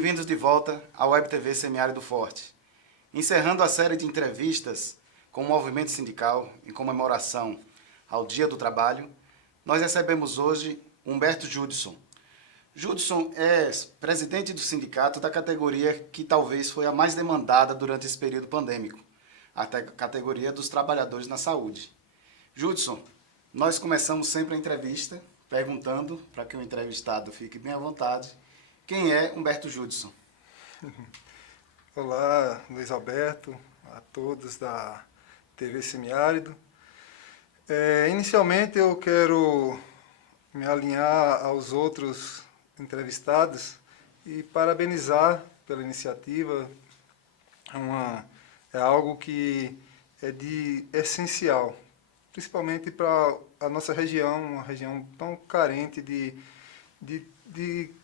bem-vindos de volta à Web TV Semiárido Forte. Encerrando a série de entrevistas com o movimento sindical em comemoração ao Dia do Trabalho, nós recebemos hoje Humberto Judson. Judson é presidente do sindicato da categoria que talvez foi a mais demandada durante esse período pandêmico, a categoria dos trabalhadores na saúde. Judson, nós começamos sempre a entrevista perguntando, para que o entrevistado fique bem à vontade, quem é Humberto Judson? Olá, Luiz Alberto, a todos da TV Semiárido. Inicialmente eu quero me alinhar aos outros entrevistados e parabenizar pela iniciativa. É algo que é de essencial, principalmente para a nossa região, uma região tão carente de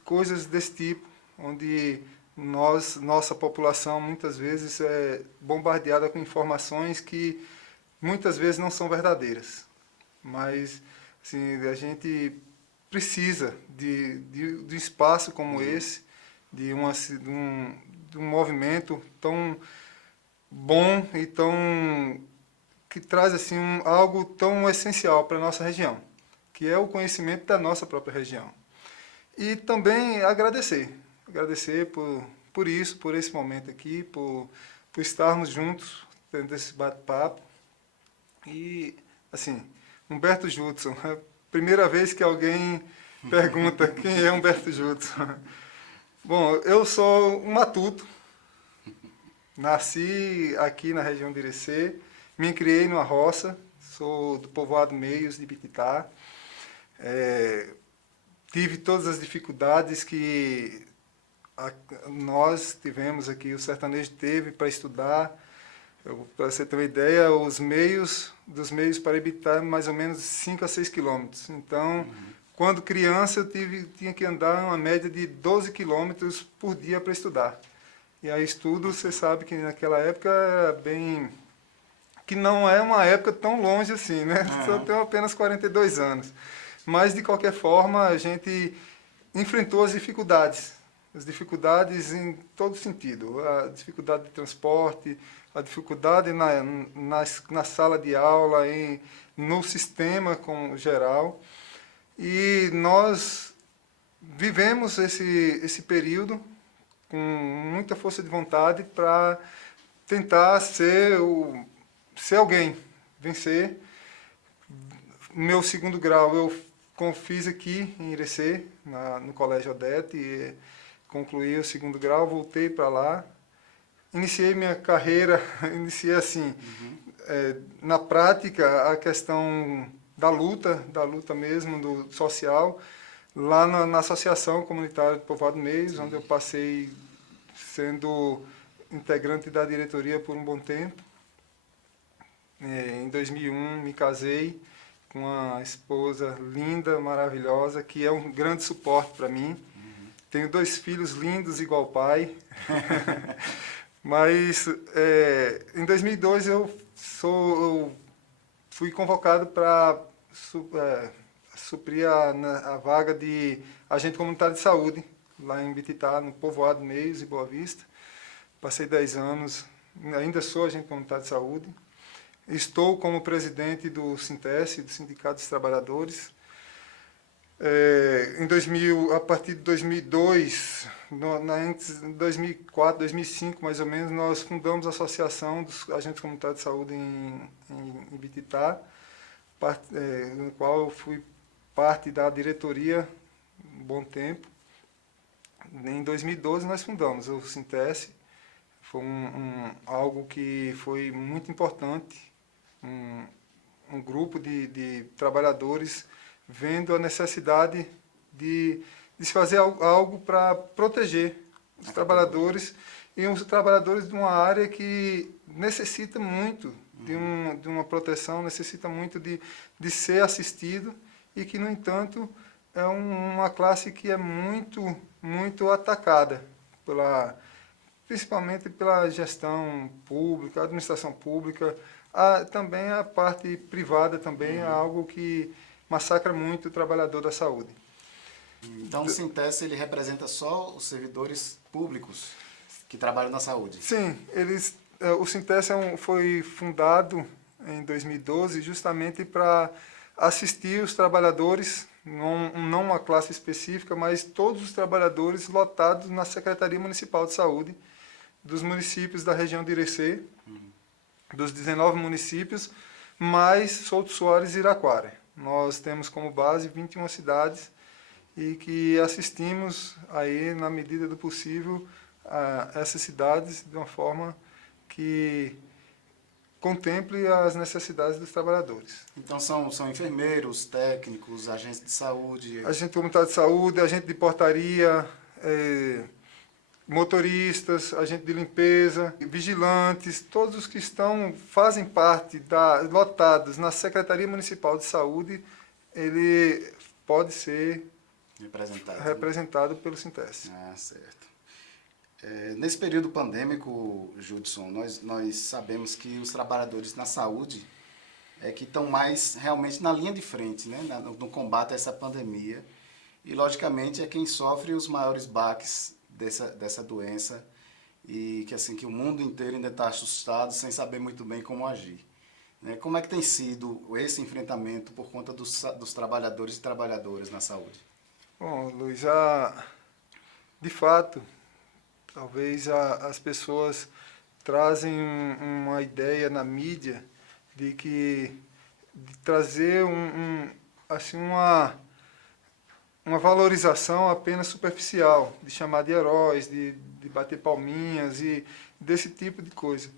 coisas desse tipo, onde nossa população muitas vezes é bombardeada com informações que muitas vezes não são verdadeiras. Mas assim, a gente precisa de um espaço como esse, de um movimento tão bom e que traz assim, algo tão essencial para a nossa região, que é o conhecimento da nossa própria região. E também agradecer por isso, por esse momento aqui, por estarmos juntos, tendo esse bate-papo. E, assim, Humberto Judson, é a primeira vez que alguém pergunta quem é Humberto Judson. Bom, eu sou um matuto, nasci aqui na região de Irecê, me criei numa roça, sou do povoado Meios de Ibititá. Tive todas as dificuldades que nós tivemos aqui, o sertanejo teve para estudar. Para você ter uma ideia, dos meios para Ibititá, mais ou menos 5 a 6 quilômetros. Então, quando criança, eu tinha que andar uma média de 12 quilômetros por dia para estudar. E aí estudo, você sabe que naquela época era bem... que não é uma época tão longe assim, né? Só tenho apenas 42 anos. Mas, de qualquer forma, a gente enfrentou as dificuldades em todo sentido. A dificuldade de transporte, a dificuldade na sala de aula, no sistema como geral. E nós vivemos esse período com muita força de vontade para tentar ser alguém, vencer. Meu segundo grau eu fiz aqui em Irecê, no Colégio Odete, e concluí o segundo grau, voltei para lá. Iniciei minha carreira, assim, na prática, a questão da luta mesmo, do social, lá na Associação Comunitária do Povoado Meios, onde eu passei sendo integrante da diretoria por um bom tempo. Em 2001 me casei com uma esposa linda, maravilhosa, que é um grande suporte para mim. Tenho 2 filhos lindos igual o pai. Mas em 2002 eu fui convocado para suprir a vaga de agente comunitário de saúde, lá em Ibititá, no povoado Meios e Boa Vista. Passei 10 anos, ainda sou agente comunitário de saúde. Estou como presidente do Sintese, do Sindicato dos Trabalhadores. A partir de 2002, em 2004, 2005, mais ou menos, nós fundamos a Associação dos Agentes Comunitários de Saúde em Ibititá, no qual eu fui parte da diretoria um bom tempo. Em 2012, nós fundamos o Sintese. Foi algo que foi muito importante, um grupo de trabalhadores vendo a necessidade de se fazer algo para proteger os trabalhadores, e os trabalhadores de uma área que necessita muito de uma proteção, necessita muito de ser assistido, e que, no entanto, é uma classe que é muito, muito atacada, principalmente pela gestão pública, administração pública. Também a parte privada também é algo que massacra muito o trabalhador da saúde. Então o Sintesc ele representa só os servidores públicos que trabalham na saúde? Sim, o Sintesc foi fundado em 2012 justamente para assistir os trabalhadores, não uma classe específica, mas todos os trabalhadores lotados na Secretaria Municipal de Saúde dos municípios da região de Irecê, dos 19 municípios, mais Souto Soares e Iraquara. Nós temos como base 21 cidades e que assistimos aí, na medida do possível, a essas cidades de uma forma que contemple as necessidades dos trabalhadores. Então são enfermeiros, técnicos, agentes de saúde? Agente comunitário de saúde, agente de portaria, motoristas, agente de limpeza, vigilantes, todos os que fazem parte lotados na Secretaria Municipal de Saúde, ele pode ser representado pelo Sintesc. Ah, certo. Nesse período pandêmico, Judson, nós sabemos que os trabalhadores na saúde que estão mais realmente na linha de frente, né, no combate a essa pandemia. E, logicamente, é quem sofre os maiores baques dessa doença e que o mundo inteiro ainda está assustado, sem saber muito bem como agir. Né? Como é que tem sido esse enfrentamento por conta dos trabalhadores e trabalhadoras na saúde? Bom, Luiz, de fato, talvez as pessoas trazem uma ideia na mídia de trazer assim, uma valorização apenas superficial, de chamar de heróis, de bater palminhas e desse tipo de coisa.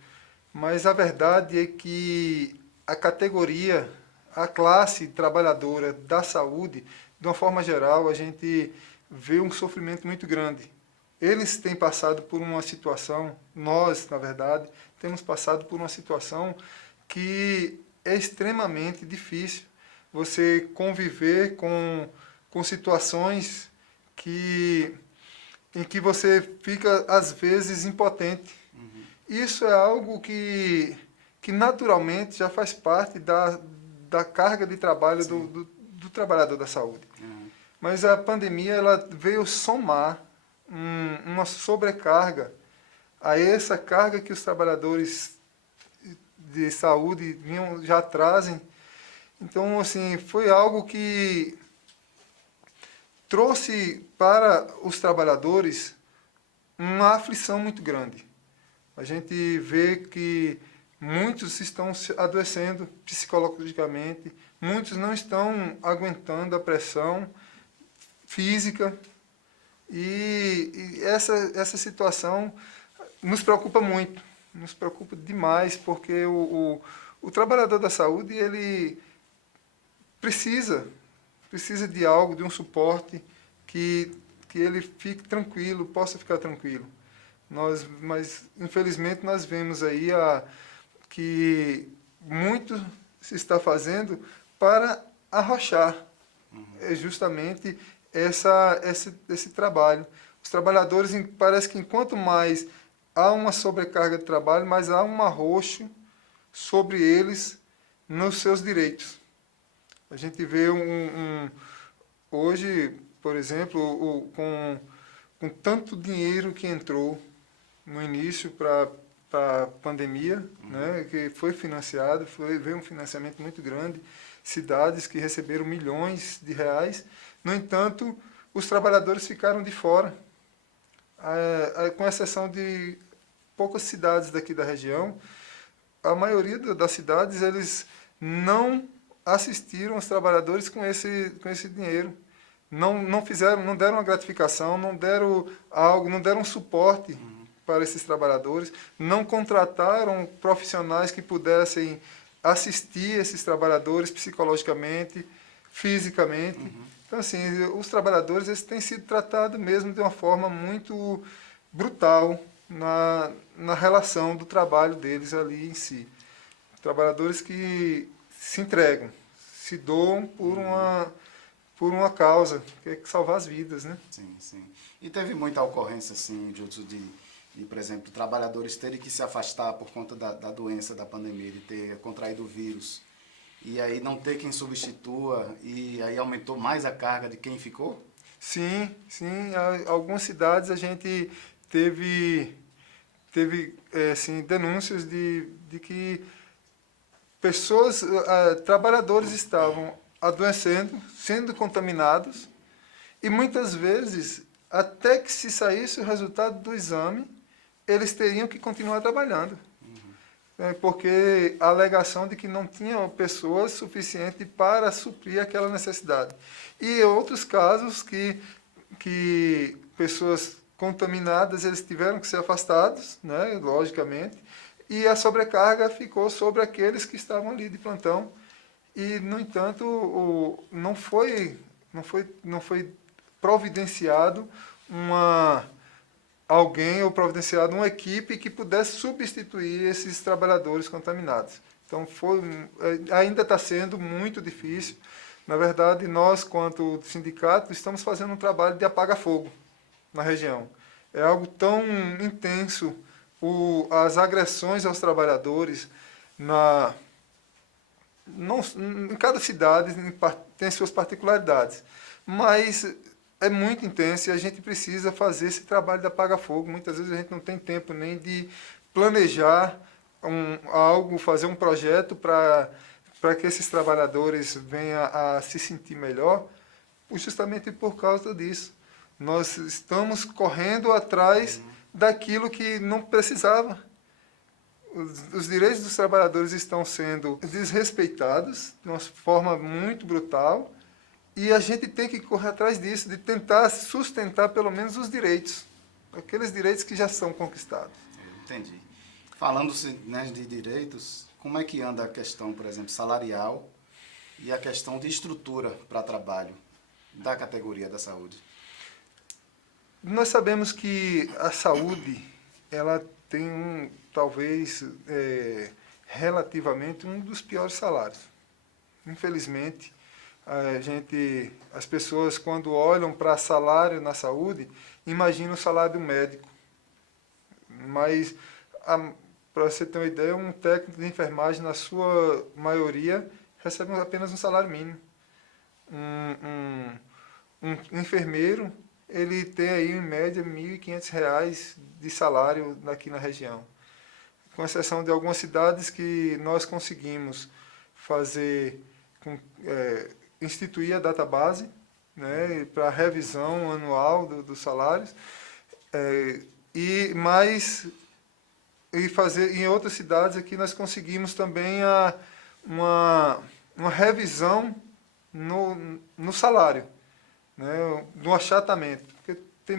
Mas a verdade é que a categoria, a classe trabalhadora da saúde, de uma forma geral, a gente vê um sofrimento muito grande. Eles têm passado por uma situação, nós, na verdade, temos passado por uma situação que é extremamente difícil. Você conviver com situações em que você fica, às vezes, impotente. Uhum. Isso é algo que naturalmente já faz parte da carga de trabalho do trabalhador da saúde. Uhum. Mas a pandemia ela veio somar uma sobrecarga a essa carga que os trabalhadores de saúde já trazem. Então, assim, foi algo que trouxe para os trabalhadores uma aflição muito grande. A gente vê que muitos estão adoecendo psicologicamente, muitos não estão aguentando a pressão física e essa situação nos preocupa muito, nos preocupa demais, porque o trabalhador da saúde ele precisa de algo, de um suporte que ele fique tranquilo, possa ficar tranquilo. Mas, infelizmente, nós vemos aí que muito se está fazendo para arrochar justamente esse trabalho. Os trabalhadores, parece que enquanto mais há uma sobrecarga de trabalho, mais há um arroxo sobre eles nos seus direitos. A gente vê hoje, por exemplo, com tanto dinheiro que entrou no início para a pandemia, né, que foi financiado, veio um financiamento muito grande, cidades que receberam milhões de reais. No entanto, os trabalhadores ficaram de fora, com exceção de poucas cidades daqui da região. A maioria das cidades eles não assistiram os trabalhadores com esse dinheiro. Não deram uma gratificação, não deram algo, não deram um suporte para esses trabalhadores, não contrataram profissionais que pudessem assistir esses trabalhadores psicologicamente, fisicamente. Então, assim, os trabalhadores eles têm sido tratados mesmo de uma forma muito brutal na relação do trabalho deles ali em si. Trabalhadores que se entregam, se doam por uma causa, que é salvar as vidas, né? Sim, sim. E teve muita ocorrência, assim, de, por exemplo, trabalhadores terem que se afastar por conta da doença, da pandemia, de ter contraído o vírus, e aí não ter quem substitua, e aí aumentou mais a carga de quem ficou? Sim, sim. Algumas cidades a gente teve assim, denúncias de que pessoas, trabalhadores estavam adoecendo, sendo contaminados, e muitas vezes, até que se saísse o resultado do exame, eles teriam que continuar trabalhando. Porque a alegação de que não tinham pessoas suficientes para suprir aquela necessidade. E outros casos que pessoas contaminadas, eles tiveram que ser afastados, né, logicamente, e a sobrecarga ficou sobre aqueles que estavam ali de plantão. E, no entanto, não foi providenciado alguém ou providenciado uma equipe que pudesse substituir esses trabalhadores contaminados. Então, ainda está sendo muito difícil. Na verdade, nós, quanto sindicato, estamos fazendo um trabalho de apaga-fogo na região. É algo tão intenso, as agressões aos trabalhadores, não, em cada cidade tem suas particularidades, mas é muito intenso e a gente precisa fazer esse trabalho de apaga-fogo. Muitas vezes a gente não tem tempo nem de planejar algo, fazer um projeto para que esses trabalhadores venham a se sentir melhor, justamente por causa disso. Nós estamos correndo atrás daquilo que não precisava. Os direitos dos trabalhadores estão sendo desrespeitados de uma forma muito brutal e a gente tem que correr atrás disso, de tentar sustentar pelo menos os direitos, aqueles direitos que já são conquistados. Entendi. Falando, né, de direitos, como é que anda a questão, por exemplo, salarial e a questão de estrutura para trabalho da categoria da saúde? Nós sabemos que a saúde, ela tem talvez relativamente um dos piores salários. Infelizmente, as pessoas quando olham para salário na saúde, imaginam o salário do médico. Mas, para você ter uma ideia, um técnico de enfermagem, na sua maioria, recebe apenas um salário mínimo. Um enfermeiro, ele tem aí em média R$ 1.500 de salário aqui na região. Com exceção de algumas cidades que nós conseguimos instituir a database, né, para revisão anual dos salários, e fazer em outras cidades aqui nós conseguimos também uma revisão no salário, né, no achatamento. Porque tem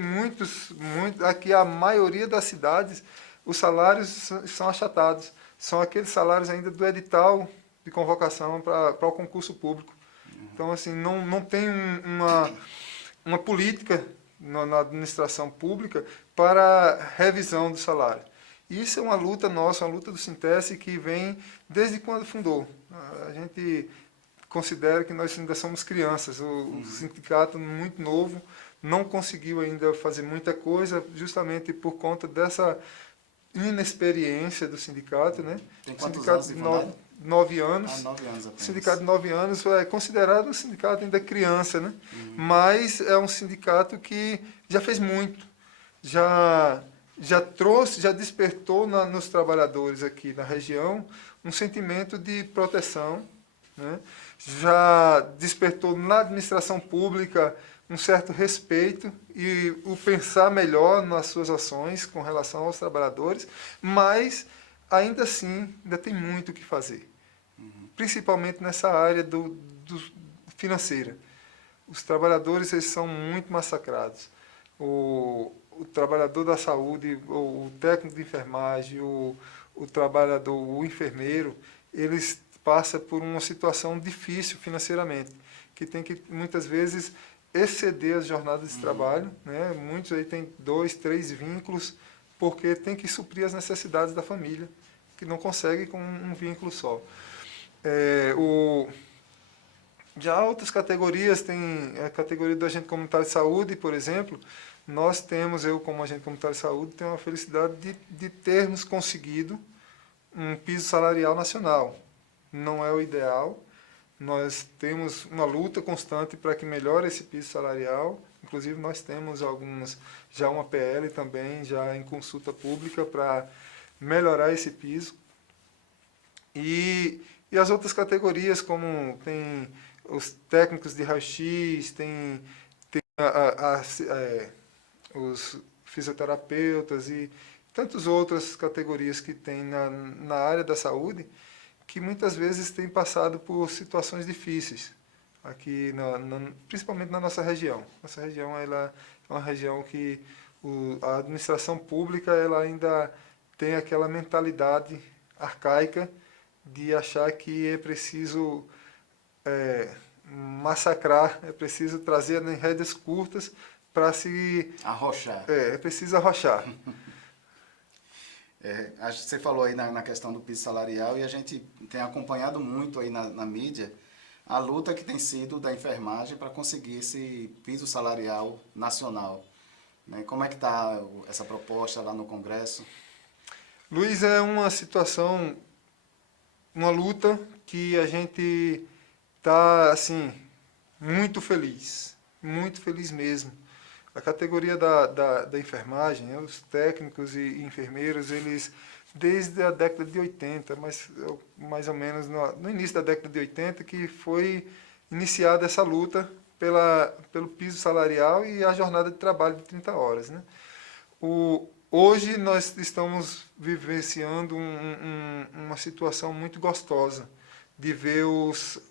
aqui a maioria das cidades, os salários são achatados. São aqueles salários ainda do edital de convocação para o concurso público. Então, assim, não tem uma política na administração pública para revisão do salário. Isso é uma luta nossa, uma luta do Sintese que vem desde quando fundou. A gente considera que nós ainda somos crianças. O sindicato, muito novo, não conseguiu ainda fazer muita coisa, justamente por conta dessa inexperiência do sindicato, né? Tem quantos sindicato anos de fundado? 9 anos. 9 anos apenas. O sindicato de 9 anos é considerado um sindicato ainda criança, né? Mas é um sindicato que já fez muito, já despertou nos trabalhadores aqui na região um sentimento de proteção, né? Já despertou na administração pública um certo respeito e o pensar melhor nas suas ações com relação aos trabalhadores, mas ainda assim ainda tem muito o que fazer, principalmente nessa área do financeira. Os trabalhadores, eles são muito massacrados. O trabalhador da saúde, o técnico de enfermagem, o enfermeiro, eles passam por uma situação difícil financeiramente, que tem que, muitas vezes, exceder as jornadas de trabalho, né? Muitos aí têm 2, 3 vínculos, porque tem que suprir as necessidades da família, que não consegue com um vínculo só. Já outras categorias, tem a categoria do agente comunitário de saúde, por exemplo. Nós temos, eu como agente comunitário de saúde, tenho a felicidade de termos conseguido um piso salarial nacional. Não é o ideal, nós temos uma luta constante para que melhore esse piso salarial. Inclusive, nós temos já uma PL também, já em consulta pública, para melhorar esse piso. E as outras categorias, como tem os técnicos de raio-x, tem os fisioterapeutas e tantas outras categorias que tem na área da saúde, que muitas vezes têm passado por situações difíceis, aqui principalmente na nossa região. Nossa região ela é uma região que a administração pública ela ainda tem aquela mentalidade arcaica de achar que é preciso massacrar, é preciso trazer em rédeas curtas para se... Arrochar. É preciso arrochar. Você falou aí na questão do piso salarial e a gente tem acompanhado muito aí na mídia a luta que tem sido da enfermagem para conseguir esse piso salarial nacional. Né? Como é que está essa proposta lá no Congresso? Luiz, é uma situação, uma luta que a gente está, assim, muito feliz mesmo. A categoria da enfermagem, os técnicos e enfermeiros, eles, desde a década de 80, mais ou menos no início da década de 80, que foi iniciada essa luta pelo piso salarial e a jornada de trabalho de 30 horas. Né? Hoje nós estamos vivenciando uma situação muito gostosa de ver os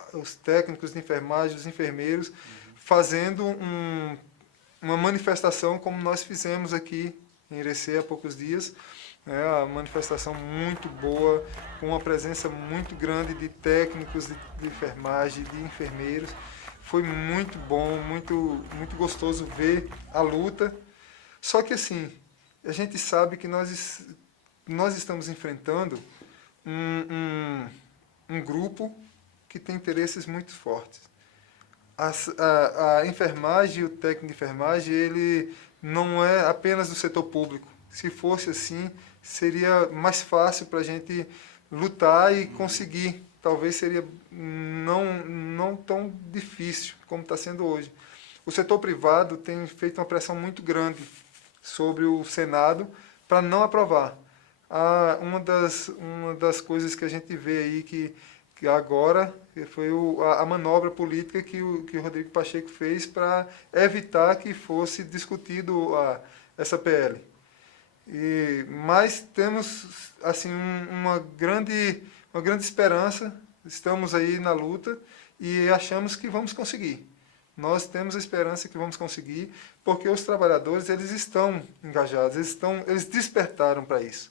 técnicos de enfermagem, os enfermeiros, fazendo uma manifestação como nós fizemos aqui em Irecê há poucos dias, né, uma manifestação muito boa, com uma presença muito grande de técnicos de enfermagem, de enfermeiros. Foi muito bom, muito gostoso ver a luta. Só que assim, a gente sabe que nós estamos enfrentando um grupo que tem interesses muito fortes. A enfermagem, o técnico de enfermagem, ele não é apenas do setor público. Se fosse assim, seria mais fácil para a gente lutar e conseguir. Talvez seria não tão difícil como está sendo hoje. O setor privado tem feito uma pressão muito grande sobre o Senado para não aprovar. Uma das coisas que a gente vê aí que agora foi a manobra política que o Rodrigo Pacheco fez para evitar que fosse discutido essa PL. Mas temos assim uma grande esperança, estamos aí na luta e achamos que vamos conseguir. Nós temos a esperança que vamos conseguir, porque os trabalhadores eles estão engajados, eles despertaram para isso.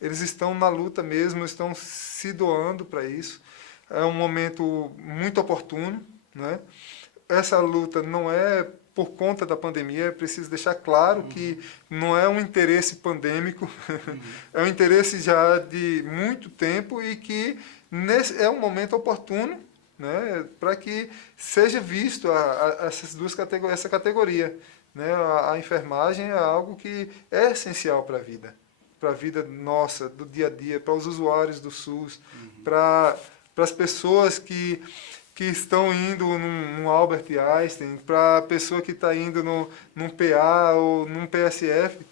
Eles estão na luta mesmo, estão se doando para isso. É um momento muito oportuno, né? Essa luta não é por conta da pandemia, é preciso deixar claro que não é um interesse pandêmico, é um interesse já de muito tempo e que é um momento oportuno, né, para que seja visto essa categoria. Né? A enfermagem é algo que é essencial para a vida nossa, do dia a dia, para os usuários do SUS, para as pessoas que estão indo num Albert Einstein, para a pessoa que está indo num PA ou num PSF,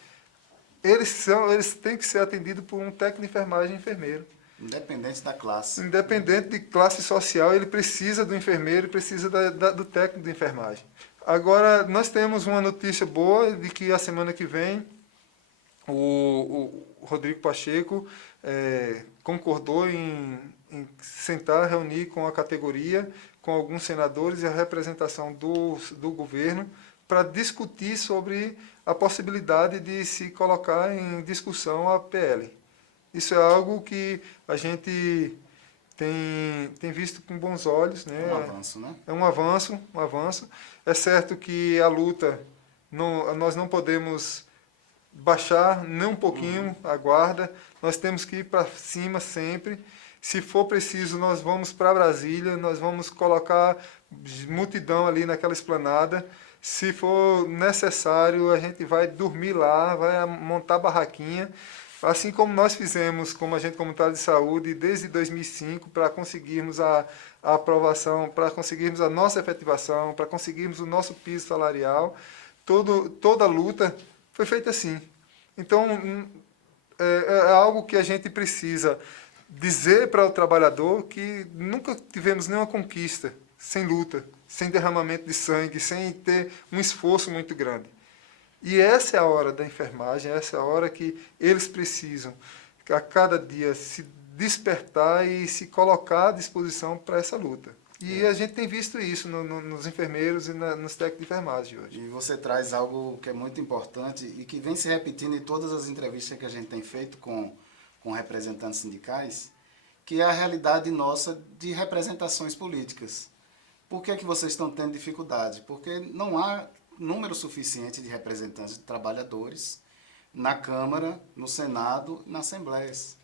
eles têm que ser atendidos por um técnico de enfermagem e enfermeiro. Independente da classe. Independente de classe social, ele precisa do enfermeiro, precisa do técnico de enfermagem. Agora, nós temos uma notícia boa de que a semana que vem o Rodrigo Pacheco concordou em sentar, reunir com a categoria, com alguns senadores e a representação do governo para discutir sobre a possibilidade de se colocar em discussão a PL. Isso é algo que a gente tem visto com bons olhos. Né? É um avanço, né? É um avanço. É certo que a luta, nós não podemos baixar nem um pouquinho a guarda, nós temos que ir para cima sempre. Se for preciso, nós vamos para Brasília, nós vamos colocar multidão ali naquela esplanada. Se for necessário, a gente vai dormir lá, vai montar barraquinha, assim como nós fizemos como agente comunitário de saúde desde 2005 para conseguirmos a aprovação, para conseguirmos a nossa efetivação, para conseguirmos o nosso piso salarial. toda a luta foi feita assim. Então, é algo que a gente precisa dizer para o trabalhador que nunca tivemos nenhuma conquista sem luta, sem derramamento de sangue, sem ter um esforço muito grande. E essa é a hora da enfermagem, essa é a hora que eles precisam, a cada dia, se despertar e se colocar à disposição para essa luta. E a gente tem visto isso nos enfermeiros e nos técnicos de enfermagem hoje. E você traz algo que é muito importante e que vem se repetindo em todas as entrevistas que a gente tem feito com representantes sindicais, que é a realidade nossa de representações políticas. Por que é que vocês estão tendo dificuldade? Porque não há número suficiente de representantes de trabalhadores na Câmara, no Senado, nas Assembleias.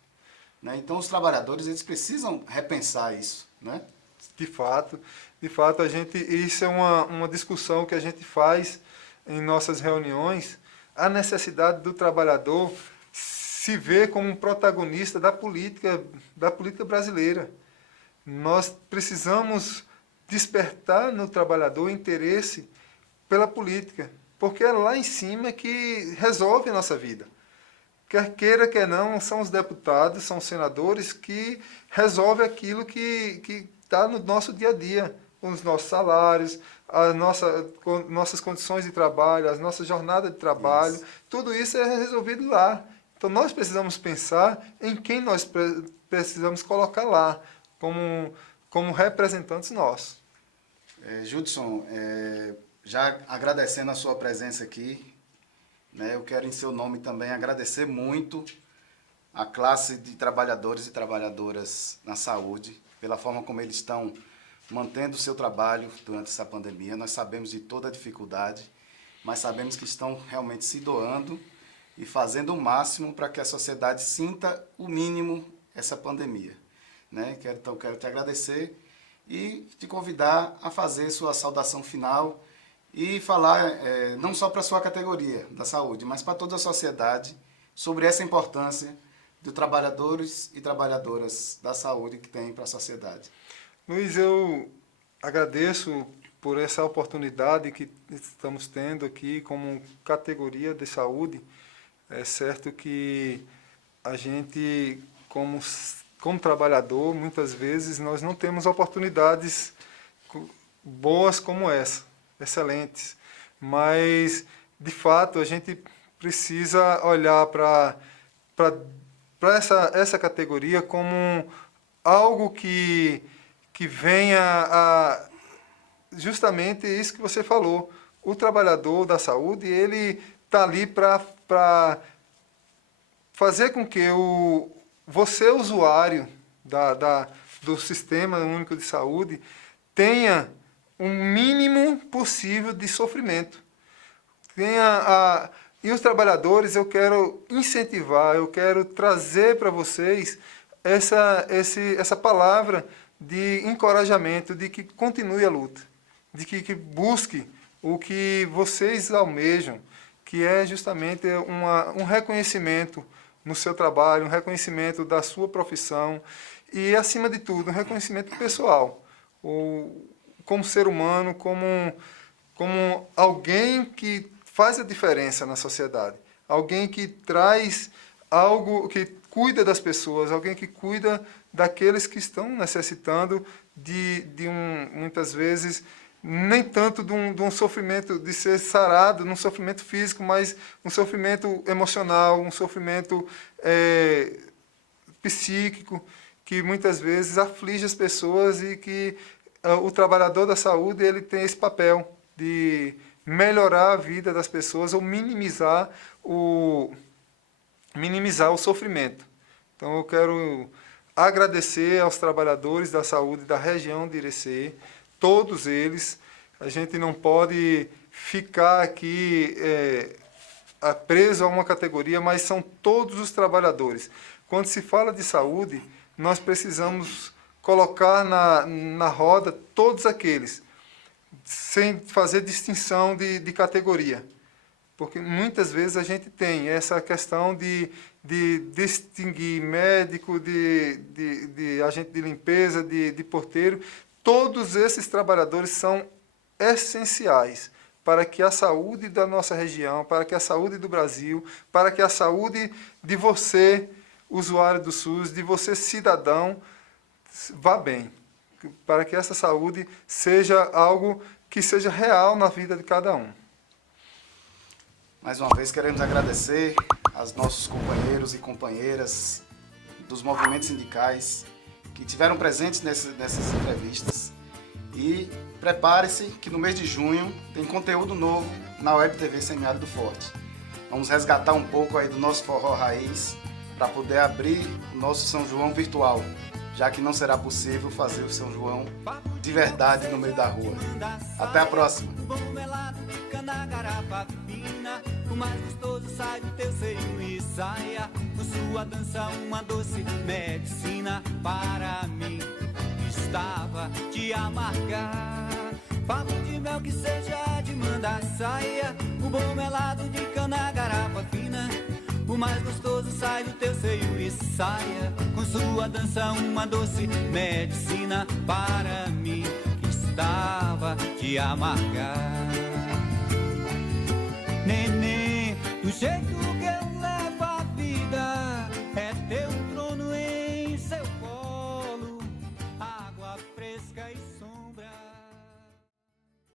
Né? Então, os trabalhadores eles precisam repensar isso, né? De fato, isso é uma discussão que a gente faz em nossas reuniões, a necessidade do trabalhador se ver como um protagonista da política brasileira. Nós precisamos despertar no trabalhador interesse pela política, porque é lá em cima que resolve a nossa vida. Quer queira, quer não, são os deputados, são os senadores que resolvem aquilo que está no nosso dia a dia, com os nossos salários, nossas condições de trabalho, as nossas jornadas de trabalho, isso. Tudo isso é resolvido lá. Então nós precisamos pensar em quem nós precisamos colocar lá, como representantes nossos. Judson, já agradecendo a sua presença aqui, né, eu quero em seu nome também agradecer muito a classe de trabalhadores e trabalhadoras na saúde, pela forma como eles estão mantendo o seu trabalho durante essa pandemia. Nós sabemos de toda a dificuldade, mas sabemos que estão realmente se doando e fazendo o máximo para que a sociedade sinta o mínimo essa pandemia. Né? Então, quero te agradecer e te convidar a fazer sua saudação final e falar não só para a sua categoria da saúde, mas para toda a sociedade sobre essa importância dos trabalhadores e trabalhadoras da saúde que tem para a sociedade. Luiz, eu agradeço por essa oportunidade que estamos tendo aqui como categoria de saúde. É certo que a gente, como trabalhador, muitas vezes nós não temos oportunidades boas como essa, excelentes. Mas, de fato, a gente precisa olhar para essa categoria como algo que venha a justamente isso que você falou. O trabalhador da saúde, ele está ali para fazer com que você, usuário do Sistema Único de Saúde, tenha o mínimo possível de sofrimento. E os trabalhadores, eu quero incentivar, eu quero trazer para vocês essa palavra de encorajamento, de que continue a luta, de que busque o que vocês almejam, que é justamente um reconhecimento no seu trabalho, um reconhecimento da sua profissão e, acima de tudo, um reconhecimento pessoal, como ser humano, como alguém que faz a diferença na sociedade, alguém que traz algo, que cuida das pessoas, alguém que cuida daqueles que estão necessitando muitas vezes, nem tanto de um sofrimento, de ser sarado, num sofrimento físico, mas um sofrimento emocional, um sofrimento psíquico, que muitas vezes aflige as pessoas e que o trabalhador da saúde ele tem esse papel de melhorar a vida das pessoas ou minimizar o sofrimento. Então eu quero agradecer aos trabalhadores da saúde da região de Irecê, todos eles. A gente não pode ficar aqui preso a uma categoria, mas são todos os trabalhadores. Quando se fala de saúde, nós precisamos colocar na roda todos aqueles, sem fazer distinção de categoria. Porque muitas vezes a gente tem essa questão de distinguir médico, de agente de limpeza, de porteiro. Todos esses trabalhadores são essenciais para que a saúde da nossa região, para que a saúde do Brasil, para que a saúde de você, usuário do SUS, de você, cidadão, vá bem. Para que essa saúde seja algo que seja real na vida de cada um. Mais uma vez queremos agradecer aos nossos companheiros e companheiras dos movimentos sindicais que tiveram presentes nessas entrevistas. E prepare-se que no mês de junho tem conteúdo novo na Web TV Semiárido do Forte. Vamos resgatar um pouco aí do nosso forró raiz para poder abrir o nosso São João virtual, já que não será possível fazer o São João de verdade no meio da rua. Até a próxima! O mais gostoso sai do teu seio e saia, com sua dança uma doce medicina para mim que estava te amargar. Favo de mel que seja de manda saia, o bom melado de cana garapa fina. O mais gostoso sai do teu seio e saia, com sua dança uma doce medicina para mim que estava te amargar.